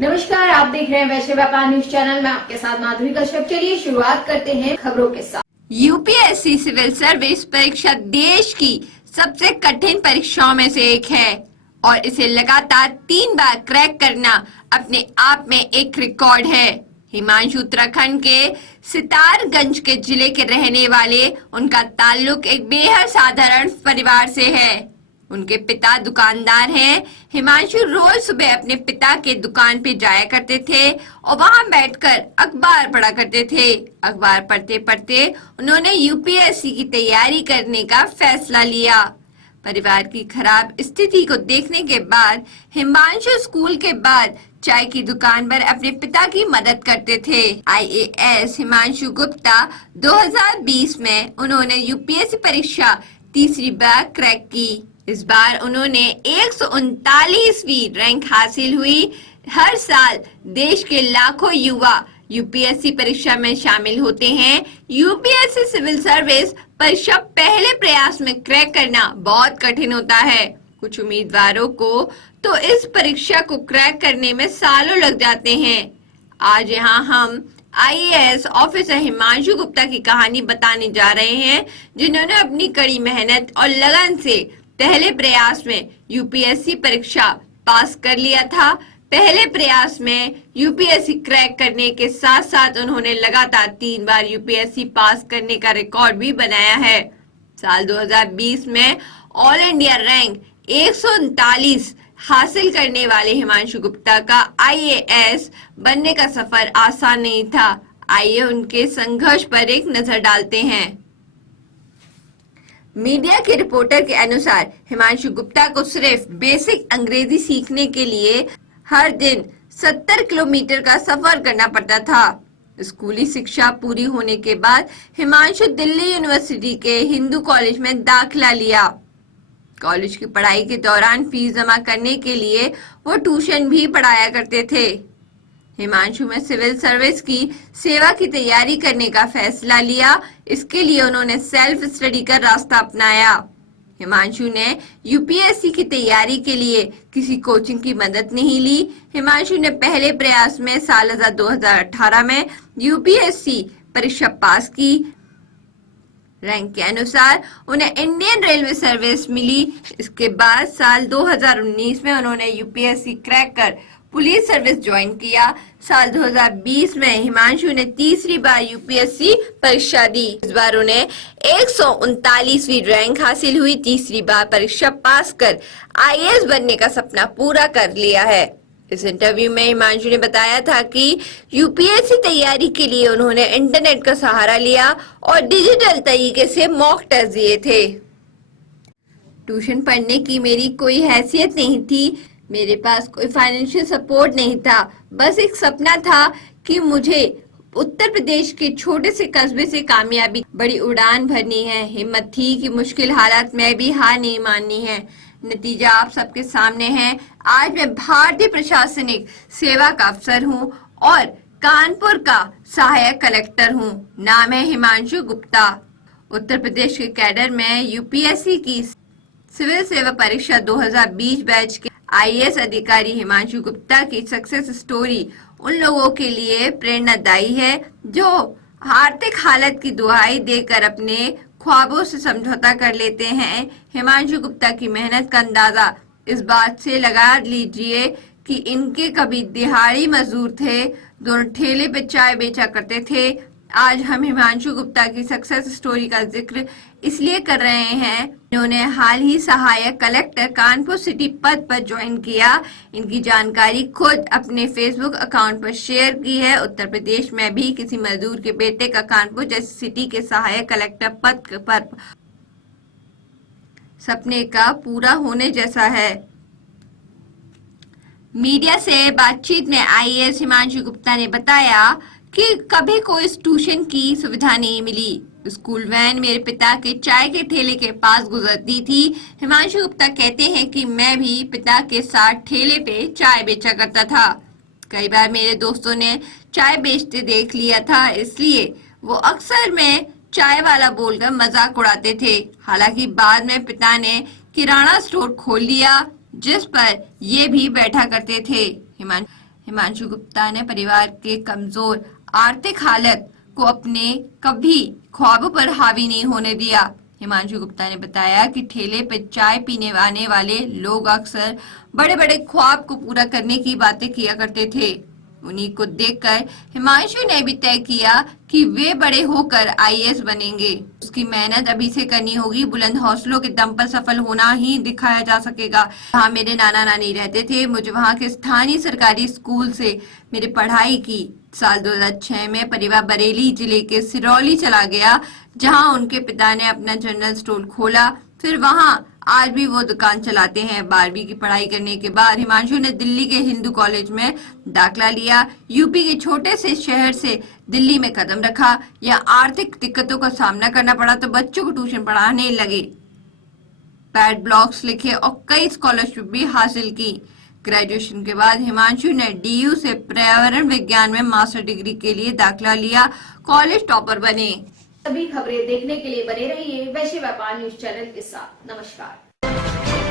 नमस्कार, आप देख रहे हैं वैश्य व्यापार न्यूज चैनल में। आपके साथ माधुरी कश्यप। चलिए शुरुआत करते हैं खबरों के साथ। यूपीएससी सिविल सर्विस परीक्षा देश की सबसे कठिन परीक्षाओं में से एक है और इसे लगातार 3 बार क्रैक करना अपने आप में एक रिकॉर्ड है। हिमांशु उत्तराखंड के सितारगंज के जिले के रहने वाले, उनका ताल्लुक एक बेहद साधारण परिवार से है। उनके पिता दुकानदार हैं। हिमांशु रोज सुबह अपने पिता के दुकान पे जाया करते थे और वहां बैठकर अखबार पढ़ा करते थे। अखबार पढ़ते पढ़ते उन्होंने यूपीएससी की तैयारी करने का फैसला लिया। परिवार की खराब स्थिति को देखने के बाद हिमांशु स्कूल के बाद चाय की दुकान पर अपने पिता की मदद करते थे। आईएएस हिमांशु गुप्ता 2020 में उन्होंने यूपीएससी परीक्षा तीसरी बार क्रैक की। इस बार उन्होंने 139वीं रैंक हासिल हुई। हर साल देश के लाखों युवा यूपीएससी परीक्षा में शामिल होते हैं। यूपीएससी सिविल सर्विस परीक्षा पहले प्रयास में क्रैक करना बहुत कठिन होता है। कुछ उम्मीदवारों को तो इस परीक्षा को क्रैक करने में सालों लग जाते हैं। आज यहाँ हम आईएएस ऑफिसर हिमांशु गुप्ता की कहानी बताने जा रहे हैं, जिन्होंने अपनी कड़ी मेहनत और लगन से पहले प्रयास में यूपीएससी परीक्षा पास कर लिया था। पहले प्रयास में यूपीएससी क्रैक करने के साथ साथ उन्होंने लगातार 3 बार यूपीएससी पास करने का रिकॉर्ड भी बनाया है। साल 2020 में ऑल इंडिया रैंक 139 हासिल करने वाले हिमांशु गुप्ता का आईएएस बनने का सफर आसान नहीं था। आइए उनके संघर्ष पर एक नजर डालते हैं। मीडिया के रिपोर्टर के अनुसार हिमांशु गुप्ता को सिर्फ बेसिक अंग्रेजी सीखने के लिए हर दिन 70 किलोमीटर का सफर करना पड़ता था। स्कूली शिक्षा पूरी होने के बाद हिमांशु दिल्ली यूनिवर्सिटी के हिंदू कॉलेज में दाखिला लिया। कॉलेज की पढ़ाई के दौरान फीस जमा करने के लिए वो ट्यूशन भी पढ़ाया करते थे। हिमांशु में सिविल सर्विस की सेवा की तैयारी करने का फैसला लिया। इसके लिए उन्होंने सेल्फ स्टडी का रास्ता अपनाया। हिमांशु ने यूपीएससी की तैयारी के लिए किसी कोचिंग की मदद नहीं ली। हिमांशु ने पहले प्रयास में साल 2018 में यूपीएससी परीक्षा पास की। रैंक के अनुसार उन्हें इंडियन रेलवे सर्विस मिली। इसके बाद साल 2019 में उन्होंने यूपीएससी क्रैक कर पुलिस सर्विस ज्वाइन किया। साल 2020 में हिमांशु ने तीसरी बार यूपीएससी परीक्षा दी। इस बार उन्हें 139वीं रैंक हासिल हुई। तीसरी बार परीक्षा पास कर आईएएस बनने का सपना पूरा कर लिया है। इस इंटरव्यू में हिमांशु ने बताया था कि यूपीएससी तैयारी के लिए उन्होंने इंटरनेट का सहारा लिया और डिजिटल तरीके से मॉक टेस्ट दिए थे। ट्यूशन पढ़ने की मेरी कोई हैसियत नहीं थी। मेरे पास कोई फाइनेंशियल सपोर्ट नहीं था। बस एक सपना था कि मुझे उत्तर प्रदेश के छोटे से कस्बे से कामयाबी बड़ी उड़ान भरनी है। हिम्मत थी कि मुश्किल हालात में भी हार नहीं माननी है। नतीजा आप सबके सामने है। आज मैं भारतीय प्रशासनिक सेवा का अफसर हूँ और कानपुर का सहायक कलेक्टर हूँ। नाम है हिमांशु गुप्ता। उत्तर प्रदेश के कैडर में यूपीएससी की सिविल सेवा परीक्षा 2020 बैच के आईएएस अधिकारी हिमांशु गुप्ता की सक्सेस स्टोरी उन लोगों के लिए प्रेरणादायी है जो आर्थिक हालत की दुहाई देकर अपने ख्वाबों से समझौता कर लेते हैं। हिमांशु गुप्ता की मेहनत का अंदाजा इस बात से लगा लीजिए कि इनके कभी दिहाड़ी मजदूर थे, दोनों ठेले पे चाय बेचा करते थे। आज हम हिमांशु गुप्ता की सक्सेस स्टोरी का जिक्र इसलिए कर रहे हैं, इन्होंने हाल ही सहायक कलेक्टर कानपुर सिटी पद पर ज्वाइन किया। इनकी जानकारी खुद अपने फेसबुक अकाउंट पर शेयर की है। उत्तर प्रदेश में भी किसी मजदूर के बेटे का कानपुर जैसी सिटी के सहायक कलेक्टर पद पर सपने का पूरा होने जैसा है। मीडिया से बातचीत में आईएएस हिमांशु गुप्ता ने बताया कि कभी कोई ट्यूशन की सुविधा नहीं मिली। स्कूल वैन मेरे पिता के चाय के ठेले के पास गुजरती थी। हिमांशु गुप्ता कहते हैं कि मैं भी पिता के साथ ठेले पे चाय बेचा करता था। कई बार मेरे दोस्तों ने चाय बेचते देख लिया था, इसलिए वो अक्सर मैं चाय वाला बोलकर मजाक उड़ाते थे। हालांकि बाद में पिता ने किराना स्टोर खोल लिया जिस पर ये भी बैठा करते थे। हिमांशु गुप्ता ने परिवार के कमजोर आर्थिक हालत को अपने कभी ख्वाबों पर हावी नहीं होने दिया। हिमांशु गुप्ता ने बताया कि ठेले पर चाय पीने आने वाले लोग अक्सर बड़े बड़े ख्वाब को पूरा करने की बातें किया करते थे। उन्हीं को देखकर हिमांशु ने भी तय किया कि वे बड़े होकर आईएएस बनेंगे। उसकी मेहनत अभी से करनी होगी। बुलंद हौसलों के दम पर सफल होना ही दिखाया जा सकेगा। जहाँ मेरे नाना नानी रहते थे, मुझे वहाँ के स्थानीय सरकारी स्कूल से मेरी पढ़ाई की। साल 2006 में परिवार बरेली जिले के सिरौली चला गया, जहाँ उनके पिता ने अपना जनरल स्टोर खोला। फिर वहाँ आज भी वो दुकान चलाते हैं। 12वीं की पढ़ाई करने के बाद हिमांशु ने दिल्ली के हिंदू कॉलेज में दाखिला लिया। यूपी के छोटे से शहर से दिल्ली में कदम रखा। यहाँ आर्थिक दिक्कतों का सामना करना पड़ा तो बच्चों को ट्यूशन पढ़ाने लगे। पैड ब्लॉग्स लिखे और कई स्कॉलरशिप भी हासिल की। ग्रेजुएशन के बाद हिमांशु ने डीयू से पर्यावरण विज्ञान में मास्टर डिग्री के लिए दाखिला लिया। कॉलेज टॉपर बने। सभी खबरें देखने के लिए बने रहिए वैश्य व्यापार न्यूज चैनल के साथ। नमस्कार।